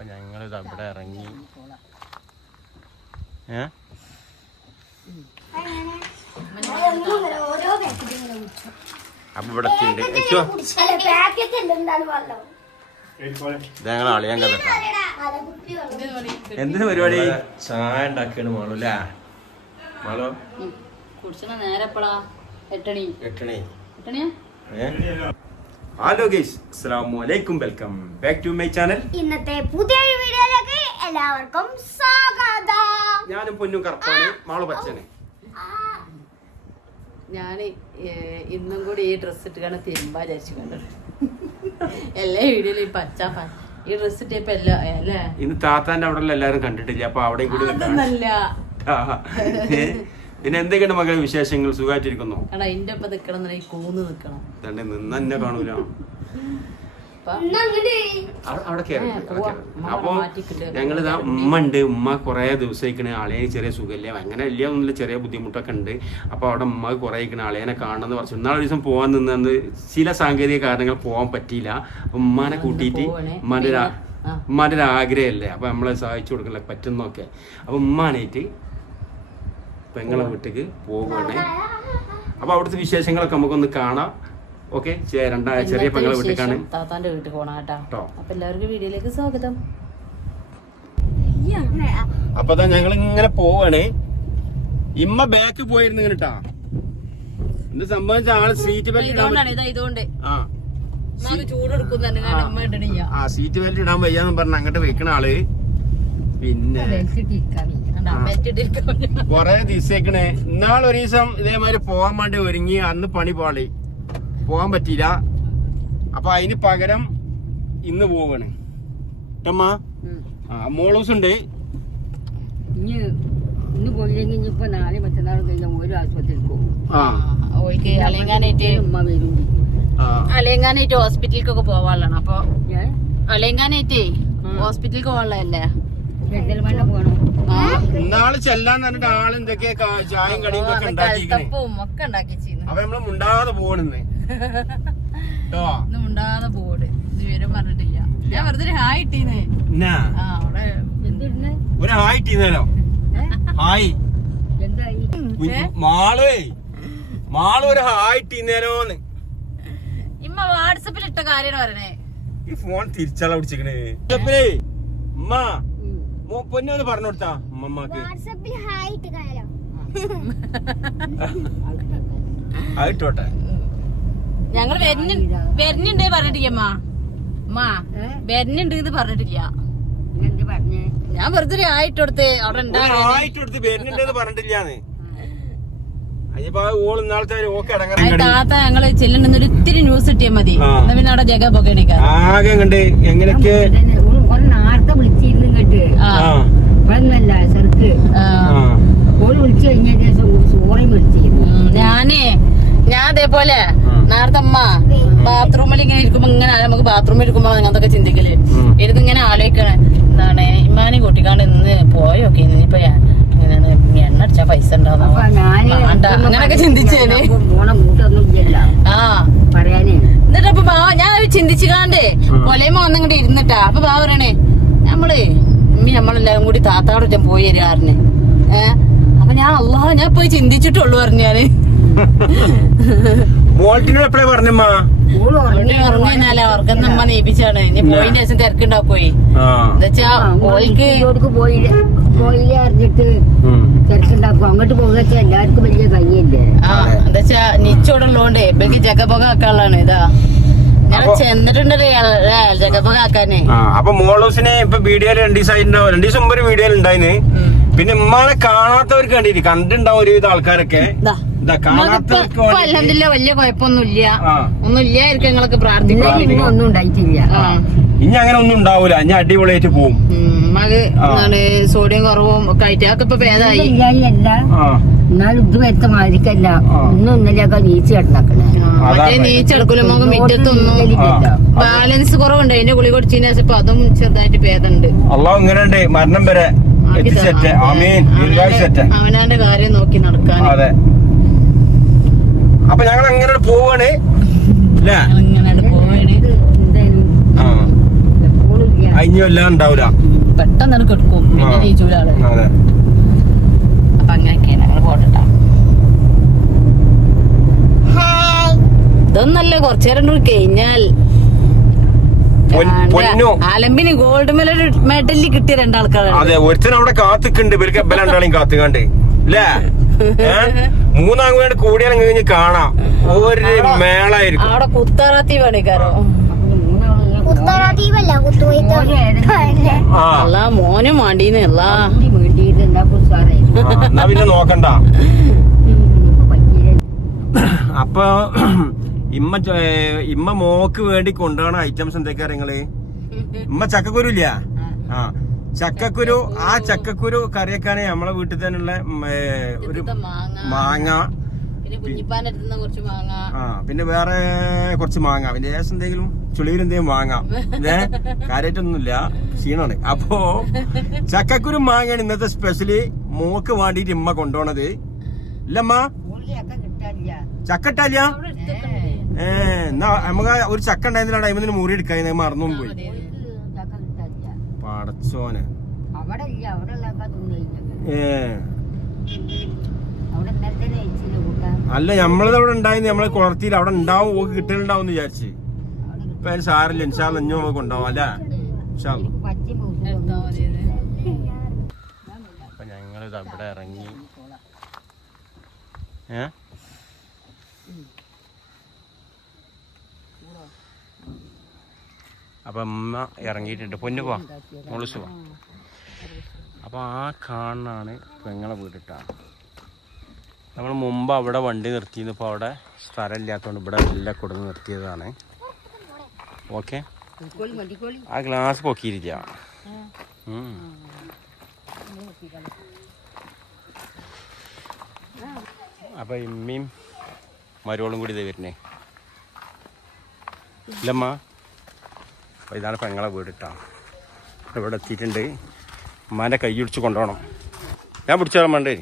അപ്പൊ ഞങ്ങളിത് അവിടെ ഇറങ്ങി. അപ്പൊ ഇവിടെ ഞങ്ങൾ അളിയാൻ കഥ എന്തിനു പരിപാടി? ചായ ഉണ്ടാക്കിയാണ് മാളു അല്ലേ? മാളു ഹലോ ഗൈസ്, അസ്സലാമു അലൈക്കും, welcome back to my channel. ഇന്നത്തെ പുതിയ വീഡിയോയിലേക്ക് എല്ലാവർക്കും സ്വാഗതം. ഞാനും പൊന്നും കറുപ്പാണ്, മാളു പച്ചന്. ഞാന് ഇന്നും കൂടി ഈ ഡ്രസ് ഇട്ടാണ് തിരുമ്പാ വിചാരിച്ചു കണ്ടത്. എല്ലാ വീഡിയോയിലും ഈ പച്ച ഈ ഡ്രസ് ഇട്ടപ്പോ അല്ലേ ഇന്ന് താത്താന്റെ അവിടെ എല്ലാരും കണ്ടിട്ടില്ല, അപ്പൊ അവിടെയും കൂടി പിന്നെ എന്തൊക്കെയാണ് മകളെ വിശേഷങ്ങൾ? സുഖമായിട്ടിരിക്കുന്നു? അതിന്റെ ഒപ്പം നിക്കണം കൂന്ന് നിക്കണം. നിന്ന് തന്നെ കാണൂല അവിടെ അപ്പൊ ഞങ്ങളിതാ ഉമ്മ ഉണ്ട്. ഉമ്മ കുറെ ദിവസമായിക്കണ് അളിയന് ചെറിയ സുഖമില്ല, അങ്ങനെ വലിയ ഒന്നുമില്ല, ചെറിയ ബുദ്ധിമുട്ടൊക്കെ ഉണ്ട്. അപ്പൊ അവിടെ ഉമ്മ കുറെ ഇരിക്കണ അളിയനെ കാണണമെന്ന് പറഞ്ഞു. ഇന്നാളെ ഒരു ദിവസം പോകാൻ നിന്നു, ചില സാങ്കേതിക കാരണങ്ങൾ പോകാൻ പറ്റിയില്ല. ഉമ്മാനെ കൂട്ടിയിട്ട് ഉമ്മാന്റെ ഒരു ആഗ്രഹമല്ലേ, അപ്പൊ നമ്മളെ സഹായിച്ചു കൊടുക്കല പറ്റുന്നൊക്കെ. അപ്പൊ ഉമ്മാനായിട്ട് പെങ്ങളെ വീട്ടിക്ക് പോകുവാണ്. അപ്പൊ അവിടുത്തെ വിശേഷങ്ങളൊക്കെ നമുക്കൊന്ന് കാണാം. ഓക്കെ, ചെറിയ പെങ്ങളെ വീട്ടിലേക്കാണ്, താത്താന്റെ വീട്ടിൽ പോണ കേട്ടോ. അപ്പൊ എല്ലാവർക്കും വീഡിയോയിലേക്ക് സ്വാഗതം. അപ്പൊ ഞങ്ങൾ ഇങ്ങനെ പോവാണ്. ഇമ്മ ബാക്ക് പോയിരുന്നു ഇങ്ങനെട്ടാ. എന്ത് സംഭവിച്ച ആള് സീറ്റ് ബെൽറ്റ് ഇതുകൊണ്ട് സീറ്റ് ബെൽറ്റ് ഇടാൻ വയ്യാന്ന് പറഞ്ഞ അങ്ങോട്ട് വെക്കണ ആള്. പിന്നെ കൊറേ ദിവസേക്കണേ. ഇന്നാളൊരു ദിവസം ഇതേമാതിരി പോവാൻ വേണ്ടി ഒരുങ്ങി, അന്ന് പണി പാളി, പോവാൻ പറ്റിയില്ല. അപ്പൊ അതിന് പകരം ഇന്ന് പോവാണ് കേട്ടമ്മ. മോളൂസ് ഉണ്ട്. ഇന്ന് പോയില്ലെങ്കിൽ ഇനിയിപ്പോ നാളെ മറ്റന്നാളും കഴിഞ്ഞാൽ ഒരു ആശുപത്രിയിൽ പോകും. അലയങ്കാനായിട്ട് ഹോസ്പിറ്റലിലേക്കൊക്കെ പോവാനുള്ളതാണ്. അപ്പൊ അലയങ്കാനായിട്ടേ ഹോസ്പിറ്റലിൽ പോവാനുള്ളതല്ലേ. ഇന്നാള് ചെല്ലാന്ന് പറഞ്ഞിട്ട് ആള് എന്തൊക്കെയാ ചായയും കടിയും ഒക്കെ ഉണ്ടാക്കിയിരിക്കണേ. അപ്പൊ നമ്മള് മുണ്ടാതെ പോകണെന്ന് മുണ്ടാതെ പോട് വിവരം പറഞ്ഞിട്ടില്ല. ഞാൻ വെറുതെ ഹായ് ഇട്ടീന്ന്. ഒരു ഹായ് ഇട്ടീന്നോ? ഹായ് മാള് ഒരു ഹായ് ഇട്ടീന്നേരോന്ന് ഇമ്മ വാട്സപ്പിൽ ഇട്ട കാര്യം പറയണേ. ഈ ഫോൺ തിരിച്ചാളെ പിടിച്ചിക്കണേ. ഉമ്മ പൊന്നൊന്ന് പറഞ്ഞു കൊടുത്താ അമ്മമ്മക്ക്. ആയിട്ടോട്ടെ. ഞങ്ങള് വരുന്നുണ്ട് പറഞ്ഞിട്ടില്ല. വരുന്നുണ്ട് പറഞ്ഞിട്ടില്ല. ഞാൻ വെറുതെ ആയിട്ടൊടുത്ത് അവിടെ ആയിട്ടൊടുത്ത് വരുന്നുണ്ടെന്ന് പറഞ്ഞിട്ടില്ലാന്ന്. താത്ത ഞങ്ങള് ചെല്ലുണ്ടെന്ന് ഇത്തിരി ന്യൂസ് കിട്ടിയാ മതി. പിന്നെ അവിടെ ജഗ പൊക്കെ ആകെ കണ്ട് എങ്ങനെയൊക്കെ വിളിച്ചിരുന്നു കേട്ട് ചെറുക്ക് വിളിച്ചു കഴിഞ്ഞ ശേഷം സോറി വിളിച്ചിരുന്നു. ഞാൻ അതേപോലെ നേരത്തെ അമ്മ ബാത്റൂമിൽ ഇങ്ങനെ ഇരിക്കുമ്പോ ഇങ്ങനെ നമുക്ക് ബാത്റൂമിൽ ഇരിക്കുമ്പോ അങ്ങനത്തൊക്കെ ചിന്തിക്കല് ഇരുന്ന് ഇങ്ങനെ ആലോചിക്കണേ. എന്താണ് ഇമ്മാനെ കൂട്ടിക്കാണ്ട് ഇന്ന് പോയൊക്കെ ഇനിയിപ്പോ എണ്ണ അടിച്ചാ പൈസ ഉണ്ടാവും അങ്ങനൊക്കെ ചിന്തിച്ചേന്. എന്നിട്ടപ്പൊ ഞാൻ ചിന്തിച്ചുകാണ്ട് കൊലയമ്മ വന്നിങ്ങോട്ട് ഇരുന്നിട്ടാ. അപ്പൊ ബാ പറയണേ നമ്മളെല്ലാരും കൂടി താത്താടെ പോയി തരാറിന്. അപ്പൊ ഞാൻ ഞാൻ പോയി ചിന്തിച്ചിട്ടുള്ളൂ പറഞ്ഞു. ഞാന് പറഞ്ഞാലേ അവർക്കെന്നമ്മ നീപ്പിച്ചാണ്. ഇനി പോയിന്റെ ശേഷം തിരക്കുണ്ടാക്കോയി എന്താ ഓൽക്ക് പോയില്ലേ അറിഞ്ഞിട്ട് തിരക്കുണ്ടാക്കും. അങ്ങോട്ട് പോകാച്ച എല്ലാവർക്കും വലിയ കയ്യല്ലേ. എന്താ നിച്ചോടെ ഉള്ളതുകൊണ്ടേ ഇവർക്ക് ജഗപൊക ആക്കാനുള്ളതാണ്. ഇതാ ഞാൻ ചെന്നിട്ടുണ്ടല്ലേ ജഗപൊക ആക്കാനേ. അപ്പൊ മോളൂസിനെ ഇപ്പൊ വീഡിയോയില് 2 ദിവസം മുമ്പ് ഒരു വീഡിയോയിൽ ഉണ്ടായിന്. പിന്നെ ഉമ്മാനെ കാണാത്തവർക്ക് വേണ്ടിട്ട് കണ്ടിണ്ടാവും ഒരുവിധ ആൾക്കാരൊക്കെ. അൽഹംദുലില്ലാ വലിയ കുഴപ്പമൊന്നുമില്ല. ഒന്നുമില്ലായിരിക്കും. ഞങ്ങളൊക്കെ പ്രാർത്ഥിക്കാൻ ഒന്നും ഉണ്ടായിട്ടില്ല. ഇനി അങ്ങനെ ഒന്നും ഉണ്ടാവൂല. ഇനി അടിപൊളിയായിട്ട് പോവും. സോഡിയം കുറവും ഒക്കെ ആയിട്ട് അതൊക്കെ ഇപ്പൊ ഭേദമായി. എന്നാലും ഇത് വരുത്ത മാതിരിക്കല്ല. ഒന്നൊന്നല്ലൊക്കെ നീച്ച് കിടക്കണേ. മറ്റേ നീച്ചെടുക്കൂല. നമുക്ക് മുറ്റത്തൊന്നും ബാലൻസ് കുറവുണ്ട്. അതിന്റെ ഗുളി കുടിച്ചതിന് ശേഷം ഇപ്പൊ അതും ചെറുതായിട്ട് ഭേദമുണ്ട്. അള്ളാഹു ഇങ്ങനെ മരണം വരെ അവനാന്റെ കാര്യം നോക്കി നടക്കാൻ. അതെ. അപ്പൊ ഞങ്ങൾ അങ്ങനെ പോവാണ്. ഇങ്ങനെ പോവാണ്. അഞ്ഞു എല്ലാം ഉണ്ടാവൂല, പെട്ടെന്ന് എനിക്ക് എടുക്കും, പിന്നെ നീച്ചൂല ആള്. അതെ. അപ്പൊ അങ്ങനെയൊക്കെയാണ് ഞങ്ങള് പോട്ടെട്ടാ. ഇതൊന്നല്ല, കുറച്ചേരം കൂടി കഴിഞ്ഞാൽ അലമ്പിന് ഗോൾഡ് മെഡൽ കിട്ടിയ രണ്ടാൾക്കാരാണ്. അതെ, ഒരുത്തൻ അവിടെ കാത്തിക്കുണ്ട്, ഇവർക്ക് രണ്ടാളെയും കാത്തുകണ്ട് അല്ലേ. മൂന്നാം കൂടെ കൂടിയാലും കഴിഞ്ഞ് കാണാം, ഒരു മേളായിരിക്കും അവിടെ. കുത്താറാത്തി വേണിക്കാരോ എല്ലാ മോനും വേണ്ടീന്ന് എല്ലാ എന്നാ പിന്നെ നോക്കണ്ട. അപ്പൊ ഇമ്മ മോക്ക് വേണ്ടി കൊണ്ടുപോകണ ഐറ്റംസ് എന്തൊക്കെയാ നിങ്ങള്? ഇമ്മ ചക്കക്കുരു ഇല്ല? ആ, ചക്കക്കുരു. ആ ചക്കക്കുരു കറിയൊക്കെയാണ് നമ്മളെ വീട്ടിൽ തന്നെയുള്ള ഒരു മാങ്ങ, ആ, പിന്നെ വേറെ കുറച്ച് മാങ്ങ, പിന്നെ ഏകദേശം എന്തെങ്കിലും ചുളിയിൽ എന്തെങ്കിലും വാങ്ങാം. കാര്യമായിട്ടൊന്നുമില്ല, ക്ഷീണാണ്. അപ്പോ ചക്കക്കുരു മാങ്ങയാണ് ഇന്നത്തെ സ്പെഷ്യലി മോക്ക് വേണ്ടിട്ട് ഇമ്മ കൊണ്ടുപോണത്. ഇല്ലമ്മ? ചക്കട്ടല്ല? എന്നാ നമുക്ക് ഒരു ചക്ക ഉണ്ടായിരുന്നില്ല ടൈമിൽ മുറി എടുക്കാൻ മറന്നും പോയി. പടച്ചോന്. അല്ല, നമ്മളിത് അവിടെ ഉണ്ടായിരുന്നു, നമ്മള് കുളർത്തിയില്ല, അവിടെ ഉണ്ടാവും, ഓക്ക് കിട്ടലുണ്ടാവും വിചാരിച്ച്. ഇപ്പൊ അതിന് സാറില്ല, ഇൻഷാല്ല ഇഞ്ഞു നമുക്ക് ഉണ്ടാവും അല്ലേ. അപ്പൊ ഞങ്ങളിത് അവിടെ ഇറങ്ങി. അപ്പൊ അമ്മ ഇറങ്ങിയിട്ടുണ്ട്. പൊന്നു പോവാ, മോളിസ് പോവാ. അപ്പൊ ആ കാണാണ് പെങ്ങളെ വീടിട്ടാണ്. നമ്മൾ മുമ്പ് അവിടെ വണ്ടി നിർത്തിയിരുന്നു, ഇപ്പോൾ അവിടെ സ്ഥലമില്ലാത്തതുകൊണ്ട് ഇവിടെ എല്ലാം കൊടുന്ന് നിർത്തിയതാണ്. ഓക്കെ, ആ ഗ്ലാസ് പൊക്കിയിരിക്കുക. അപ്പൊ ഇമ്മയും മരുവോളും കൂടി ഇത് വരുന്നേ ഇല്ലമ്മ. അപ്പോൾ ഇതാണ് പെങ്ങളെ വീടിട്ടാ. ഇവിടെ എത്തിയിട്ടുണ്ട്. ഉമ്മാൻ്റെ കൈ പിടിച്ച് കൊണ്ടുപോകണം. ഞാൻ പിടിച്ചോളാൻ വേണ്ടേ?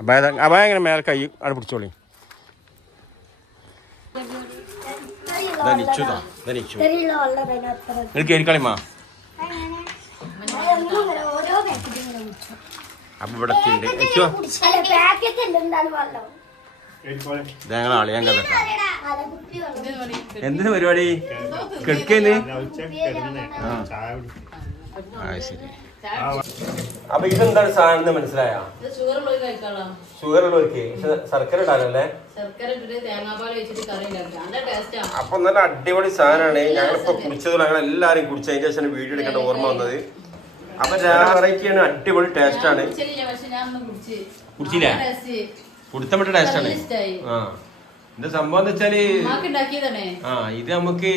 അബായ എങ്ങനെ മേലെ കൈ അവിടെ പിടിച്ചോളി. കേറിക്കളിമാ. അപ്പൊ ഇവിടെ ഞങ്ങൾ അളിയാൻ കഥ. എന്തിനു പരിപാടി? കിടക്കേന്ന്? ശരി. അപ്പൊ ഇതെന്താണ് സാധനം മനസ്സിലായോ? ഷുഗർ ഉള്ളവർക്ക് ശർക്കര ഇടാനല്ലേ? അപ്പൊ നല്ല അടിപൊളി സാധനമാണ്. ഞങ്ങളിപ്പോ കുടിച്ചത് ഞങ്ങൾ എല്ലാരും കുടിച്ച, അതിന്റെ ശേഷം വീഡിയോ എടുക്കേണ്ട ഓർമ്മ വന്നത്. അപ്പൊ വെറൈറ്റിയാണ്, അടിപൊളി ടേസ്റ്റ് ആണ്. കുടിച്ചില്ല? കുടിത്തം വിട്ട ടേസ്റ്റ് ആണ്. ആ, എന്താ സംഭവം എന്ന് വെച്ചാല് ആ, ഇത് നമുക്ക്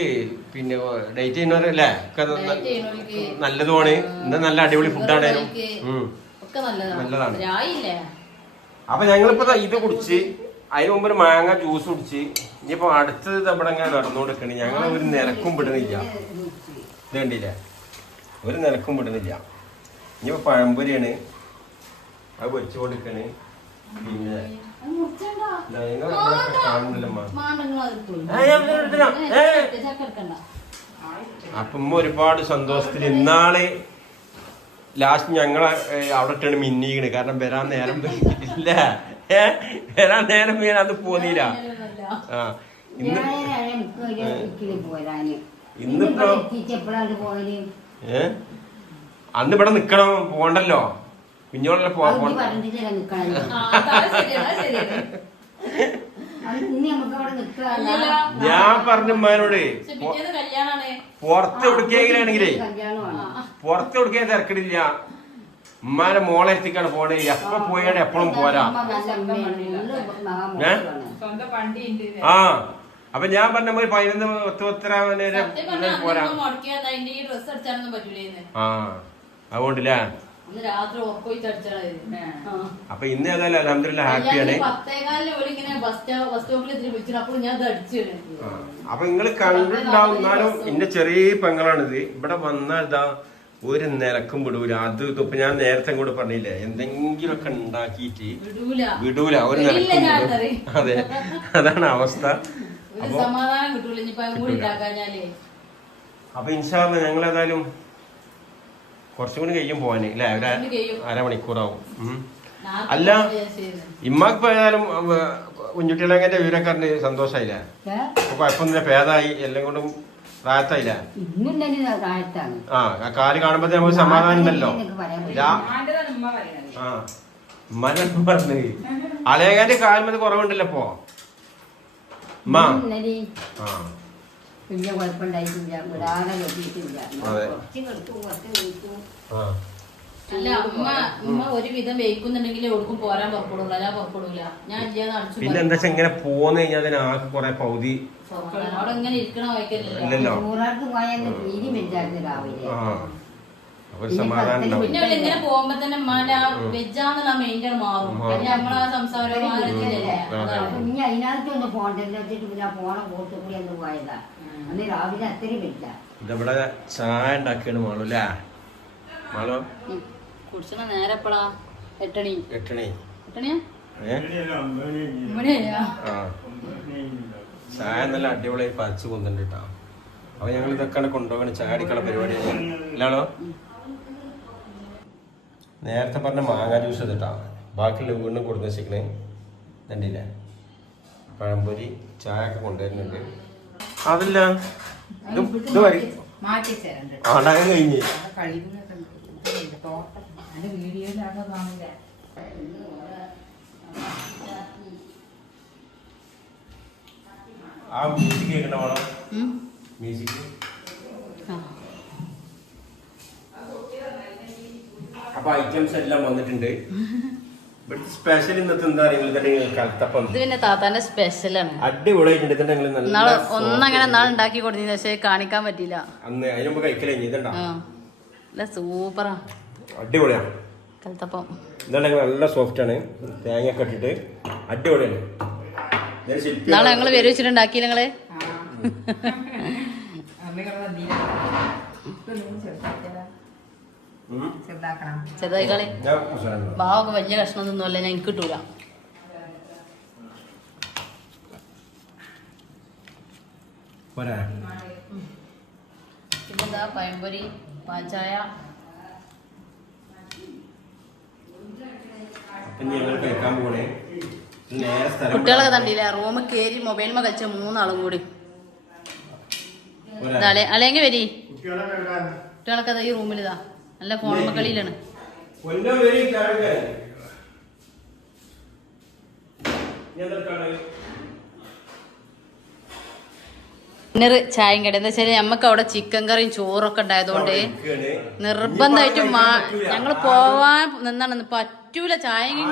പിന്നെ ഡേറ്റ് ചെയ്യുന്നവരല്ലേ നല്ലതുമാണ്. എന്താ നല്ല അടിപൊളി ഫുഡാണേലും നല്ലതാണ്. അപ്പൊ ഞങ്ങളിപ്പോ ഇത് കുടിച്ച്, അതിന് മുമ്പ് ഒരു മാങ്ങ ജ്യൂസ് കുടിച്ച്, ഇനിയിപ്പോ അടുത്തത് നമ്മുടെ അങ്ങനെ നടന്നുകൊണ്ടിരിക്കണേ. ഞങ്ങൾ ഒരു നിലക്കും വിടുന്നില്ല. ഇത് കണ്ടില്ലേ, ഒരു നിലക്കും വിടുന്നില്ല. ഇനിയിപ്പോ പഴംപൊരിയാണ്, അത് പൊരിച്ചു കൊടുക്കണേ. പിന്നെ അപ്പം ഒരുപാട് സന്തോഷത്തിൽ ഇന്നാള് ലാസ്റ്റ് ഞങ്ങളെ അവിടെ ഇട്ടാണ് മിന്നിക്കണ്. കാരണം വരാൻ നേരം ഇല്ല, വരാൻ നേരം വീണാ അത് പോന്നില്ല. ആ, ഇന്നിപ്പോ അന്ന് ഇവിടെ നിക്കണം, പോണ്ടല്ലോ. കുഞ്ഞോളെ ഞാൻ പറഞ്ഞ ഉമ്മാനോട് പുറത്ത് കൊടുക്കുകയാണെങ്കിലേ പുറത്ത് കൊടുക്കാൻ തിരക്കിടില്ല. ഉമ്മാനെ മോളെ എത്തിക്കാണ് പോണേ. എപ്പ പോയാണ് എപ്പോഴും പോരാ. ആ, അപ്പൊ ഞാൻ പറഞ്ഞ 11-10 പോരാ. ആ, അതുകൊണ്ടില്ലേ. അപ്പൊ ഇന്ന് ഏതായാലും അൽഹംദുലില്ലാ ഹാപ്പിയാണ്. അപ്പൊ നിങ്ങള് കണ്ടിട്ടുണ്ടാവും. എന്നാലും എന്റെ ചെറിയ പെങ്ങളാണിത്. ഇവിടെ വന്നാൽ ഇതാ ഒരു നിലക്കും വിടൂല. അത് ഇപ്പൊ ഞാൻ നേരത്തെ കൂടെ പറഞ്ഞില്ലേ, എന്തെങ്കിലുമൊക്കെ ഉണ്ടാക്കിയിട്ട് വിടൂല, ഒരു നിലക്കും. അതെ, അതാണ് അവസ്ഥ. അപ്പൊ ഇൻഷാ അല്ലാഹ് ഞങ്ങൾ ഏതായാലും കുറച്ചും കൂടി കഴിയും പോവാന് അല്ലേ? ഒരു അരമണിക്കൂറാവും. അല്ല ഇമ്മക്ക് ഏതായാലും കുഞ്ഞുട്ടികളെങ്ങനെ വിവരമൊക്കെ അറിഞ്ഞ് സന്തോഷായില്ലേ? കുഴപ്പമൊന്നുമില്ല, ഭേദമായി, എല്ലാം കൊണ്ടും റാഹത്തായില്ലേ? ആ കാല് കാണുമ്പോ നമുക്ക് സമാധാനം ഉണ്ടല്ലോ. ആ ഉമ്മാനെ പറഞ്ഞു അലേഖാന്റെ കാൽമത് കുറവുണ്ടല്ലോ ഇപ്പൊ. ഉമ്മ ആ വലിയ കുഴപ്പമുണ്ടായിട്ടില്ല, വിടാതെ കെട്ടിയിട്ടില്ല. അല്ല ഉമ്മ ഒരുവിധം വെയ്ക്കുന്നുണ്ടെങ്കിൽ എവിടേക്കും പോരാൻ പുറപ്പെടൂല. ഞാൻ പുറപ്പെടൂല. ഞാൻ പിന്നെ എന്താ വെച്ചാൽ ഇങ്ങനെ പോന്ന് കഴിഞ്ഞാൽ അതിനാൾക്ക് കുറെ പൗതി അവിടെ ഇങ്ങനെ ഇരിക്കണ വായിക്കല്ലോ. മൂന്നാർക്ക് പോയാൽ തീരി വെച്ചായിരുന്നു രാവിലെ. പിന്നെ ഇങ്ങനെ പോകുമ്പോ തന്നെ ഉമ്മാന്റെ ആ വെജാന്നുള്ള മെയിൻ്റെ മാറും. നമ്മളെ സംസാരം ഇനി അതിനകത്തൊന്ന് പോകണ്ടെന്ന് വെച്ചിട്ട് പിന്നെ പോണ പോട്ട് കൂടി ഒന്ന് പോയതാ. അന്ന് രാവിലെ അത്രയും വെച്ച ഇതവിടെ ചായ ഉണ്ടാക്കിയാണ് മാളു അല്ലേ? മാളു കുടിച്ചണ നേരെ എപ്പഴാ? 8 8 ചായ നല്ല അടിപൊളിയായി പറിച്ചു കൊണ്ടുണ്ട് കേട്ടോ. അപ്പൊ ഞങ്ങൾ ഇതൊക്കെ കൊണ്ടുപോകണം, ചായ അടിക്കാനുള്ള പരിപാടിയാണ് ഇല്ലാണോ? നേരത്തെ പറഞ്ഞ മാങ്ങ ജ്യൂസ് കേട്ടോ, ബാക്കിയുള്ള വീണ്ടും കൊടുത്ത് വെച്ചിരിക്കണേ കണ്ടില്ലേ? പഴംപൊരി ചായ ഒക്കെ കൊണ്ടുവരുന്നുണ്ട്. അതല്ല ഇത് വരി ആണ്ടാകാൻ കഴിഞ്ഞ് ആ മ്യൂസിക് കേൾക്കണ്ട വേണം. മ്യൂസിക് അപ്പൊ ഐറ്റംസ് എല്ലാം വന്നിട്ടുണ്ട്. ഇവിടുത്തെ സ്പെഷ്യൽ ഇന്നത്തെ എന്താ പറയുക? കൽത്തപ്പം. ഇത് പിന്നെ താത്താന്റെ സ്പെഷ്യലാണ്. അടിപൊളിയായിട്ടുണ്ട്. ഒന്നങ്ങനെ ഉണ്ടാക്കി കൊടുത്തതിന് പക്ഷേ കാണിക്കാൻ പറ്റില്ല. അന്ന് അതിന് മുമ്പ് കഴിക്കലേ ഇതുണ്ടാ സൂപ്പറാ, അടിപൊളിയാ കൽത്തപ്പം. ഇതുണ്ടെങ്കിൽ നല്ല സോഫ്റ്റ് ആണ്, തേങ്ങ ഒക്കെ ഇട്ടിട്ട് അടിപൊളിയാണ്. നാളെ ഞങ്ങള് പേര് വെച്ചിട്ടുണ്ടാക്കിയില്ല നിങ്ങള്? ചെറുതായിക്കളി ഭാവൊക്കെ വലിയ കഷ്ണം ഒന്നുമല്ല, ഞാൻ എനിക്ക് കിട്ടൂല. പിന്നെന്താ പഴംപൊരി, പാൽച്ചായ. കുട്ടികളൊക്കെ തണ്ടില്ല, റൂമിൽ കയറി മൊബൈലിൽ കളിച്ച 3 ആളും കൂടി. അല്ലെങ്കിൽ വരി കുട്ടികളൊക്കെ ഈ റൂമിലിതാ നല്ല ഫോൺ കളിയിലാണ്. ചായയും കട എന്താ വെച്ചാല് നമ്മക്ക് അവിടെ ചിക്കൻ കറിയും ചോറൊക്കെ ഉണ്ടായതുകൊണ്ട് നിർബന്ധമായിട്ടും ഞങ്ങള് പോവാൻ നിന്നാണ് പറ്റൂല. ചായയും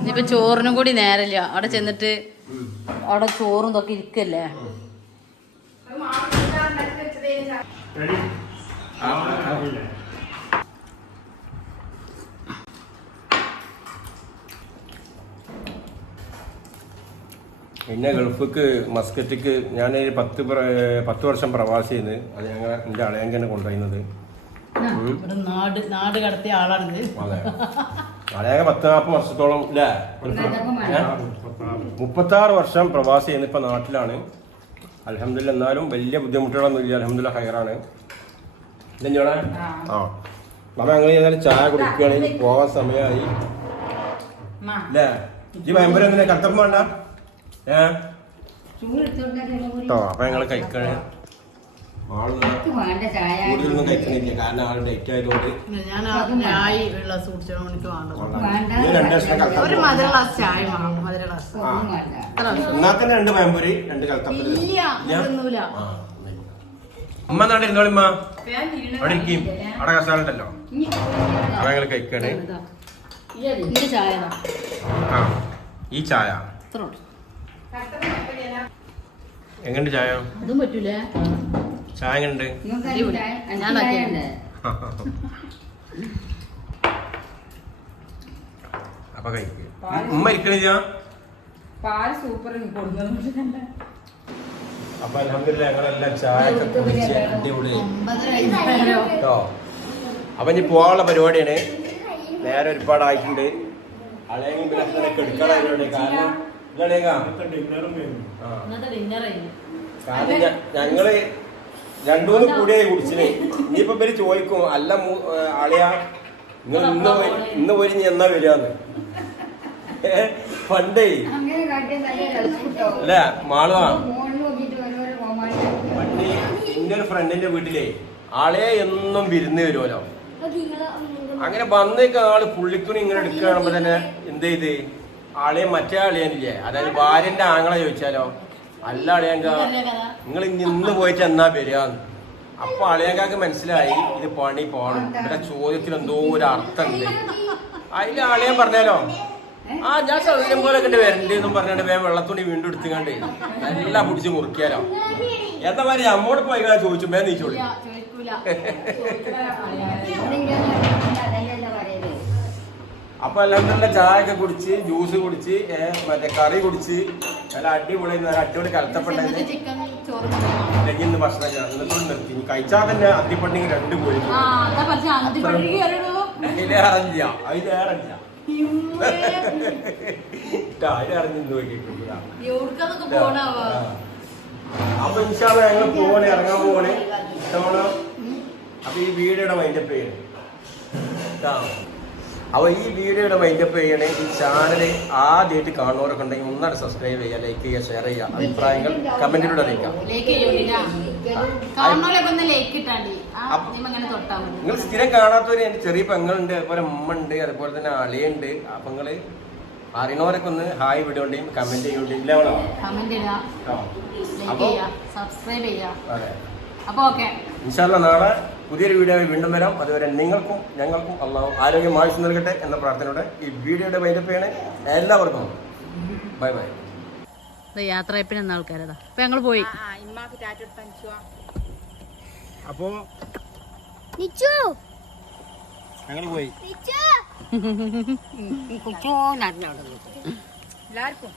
ഇനിയിപ്പൊ ചോറിനും കൂടി നേരല്ല. അവിടെ ചെന്നിട്ട് അവിടെ ചോറും ഇതൊക്കെ ഇരിക്കല്ലേ. പിന്നെ ഗൾഫിക്ക് മസ്കറ്റിക്ക് ഞാൻ 10 വർഷം പ്രവാസിന്ന്. അത് ഞങ്ങൾ എൻ്റെ അളയങ്കനെ കൊണ്ടുപോയിരുന്നത്. നാട് കടത്തിയ ആളാണിത്. അതെ, അളയങ്ക 10-40 വർഷത്തോളം അല്ലേ? 36 വർഷം പ്രവാസി എന്നിപ്പോ നാട്ടിലാണ്. അൽഹംദുലില്ലാ. എന്നാലും വലിയ ബുദ്ധിമുട്ടുകളൊന്നും ഇല്ല. അൽഹംദുലില്ലാ ഹൈറാണ്. ഇല്ലോടെ ആ അപ്പൊ ഞങ്ങൾ ഏതായാലും ചായ കുടിക്കുകയാണ്. പോകാൻ സമയമായി അല്ലേ? ഈ ഭയങ്കര എന്തിനാ കൽത്തപ്പം വേണ്ട കേട്ടോ? അപ്പൊ ഞങ്ങള് കഴിക്കണേ. കൂടുതലൊന്നും കഴിക്കണില്ല, കാരണം ആള് ഡേറ്റ് ആയതുകൊണ്ട്. എന്നാ തന്നെ 2 പഴംപൊരി 2 കൽത്തപ്പം. ഉമ്മ നാട്ടിൽ ഇരുന്നോളിമ്മ, അവിടെ ഇരിക്കും. അവിടെ കസാല ഉണ്ടല്ലോ. അപ്പൊ ഞങ്ങള് കഴിക്കണേ. ആ ഈ ചായ എങ്ങണ്ട്? ചായ അതും പറ്റൂലേ? ചായ എങ്ങണ്ട്? അപ്പൊ കഴിക്കുക. ഉമ്മ ഇരിക്കണില്ല. അപ്പൊ അൽഹംദുലില്ലാ ഞങ്ങളെല്ലാം ചായ ഒക്കെ കുടിച്ച് അടിപൊളി കേട്ടോ. അപ്പൊ ഇനി പോകാനുള്ള പരിപാടിയാണ്. നേരെ ഒരുപാടായിട്ടുണ്ട്. അളയെങ്കിൽ എടുക്കാനായിട്ട് കാരണം ഇതളേക്കാ കാരണം ഞങ്ങള് രണ്ടുമൂന്ന് കൂടിയായി കുടിച്ചില്ലേ. ഇനിയിപ്പോ പേര് ചോദിക്കും അല്ല അളയാ നിങ്ങൾ ഇന്ന് പോയി ഇനി എന്നാ വരികന്ന് പണ്ടേ അല്ല മാളുവാ പണ്ട് എന്റെ ഒരു ഫ്രണ്ടിന്റെ വീട്ടിലേ ആളെ എന്നും വിരുന്ന് വരുമല്ലോ. അങ്ങനെ വന്നേക്ക ആള് പുള്ളിക്കുണി ഇങ്ങനെ എടുക്കുക കാണുമ്പോ തന്നെ എന്ത് ചെയ്ത് ആളെ മറ്റേ ആളിയാനില്ലേ, അതായത് ഭാര്യന്റെ ആങ്ങളെ ചോദിച്ചാലോ അല്ല അളിയാങ്ക നിങ്ങൾ ഇന്ന് പോയിട്ട് എന്നാ വരികന്ന്. അപ്പൊ അളിയാങ്കാക്ക് മനസ്സിലായി ഇത് പണി പോണം, ഇവിടെ ചോദ്യത്തിന് എന്തോ ഒരു അർത്ഥമുണ്ട്. അതിൽ അളിയാൻ പറഞ്ഞാലോ ഞാൻ സൗകര്യം പോലെ ഒക്കെ വരണ്ടെന്നും പറഞ്ഞിട്ട് വേഗം വെള്ളത്തുണി വീണ്ടും എടുത്തുകൊണ്ട് എല്ലാം പിടിച്ച് മുറിക്കാലോ. എന്താ പറയുക അമ്മോട് പോയി ചോദിച്ചു മേ നീച്ചോളി. അപ്പൊ അല്ലാതെ ചായ ഒക്കെ കുടിച്ച് ജ്യൂസ് കുടിച്ച് മറ്റേ കറി കുടിച്ച് നല്ല അടിപൊളി അടിപൊളി കലത്തപ്പുണ്ടായിരുന്നു. ഇന്ന് ഭക്ഷണം എന്നിട്ടും നിർത്തി കഴിച്ചാൽ തന്നെ അന്തിപ്പണ്ടെങ്കിൽ 2 കോഴി അതിലേറഞ്ഞ അതിലറിഞ്ഞു നോക്കിയിട്ടുണ്ട്. അപ്പൊ ഇൻഷാള്ള ഞങ്ങൾ പോണേ ഇറങ്ങാൻ പോണേ ഇഷ്ടമാണോ. അപ്പൊ ഈ വീഡിയോയുടെ മൈൻഡപ്പ് ചെയ്യണേ. അപ്പൊ ഈ വീഡിയോയുടെ മൈൻഡപ്പ് ചെയ്യണേ. ഈ ചാനല് ആദ്യമായിട്ട് കാണുന്നവരൊക്കെ ഉണ്ടെങ്കിൽ ഒന്നാണ് സബ്സ്ക്രൈബ് ചെയ്യുക, ലൈക്ക് ചെയ്യുക, ഷെയർ ചെയ്യുക, അഭിപ്രായങ്ങൾ കമന്റിലൂടെ അറിയിക്കാം. നിങ്ങൾ സ്ഥിരം കാണാത്തവര് എന്റെ ചെറിയ പെങ്ങളുണ്ട്, അതുപോലെ ഉമ്മ ഉണ്ട്, അതുപോലെ തന്നെ അളിയുണ്ട്. അപ്പൊ നിങ്ങള് അറിയണവരൊക്കെ ഒന്ന് ഹായ് വിടുകയും കമന്റ് ചെയ്യുകയും ഇല്ല ഇൻഷാല്ലാ നാളെ പുതിയൊരു വീഡിയോ വീണ്ടും വരാം. അതുവരെ നിങ്ങൾക്കും ഞങ്ങൾക്കും അള്ളാഹു ആരോഗ്യം ആയുസ് നൽകട്ടെ എന്ന പ്രാർത്ഥനയോടെ ഈ വീഡിയോയുടെ വൈൻഡപ്പ് ചെയ്യണേ. എല്ലാവർക്കും ബൈ ബൈ. യാത്രയപ്പിന് എന്ന ആൾക്കാരതാ അപ്പൊ ഞങ്ങൾ പോയി. അപ്പോ ഞങ്ങൾ പോയി. എല്ലാവർക്കും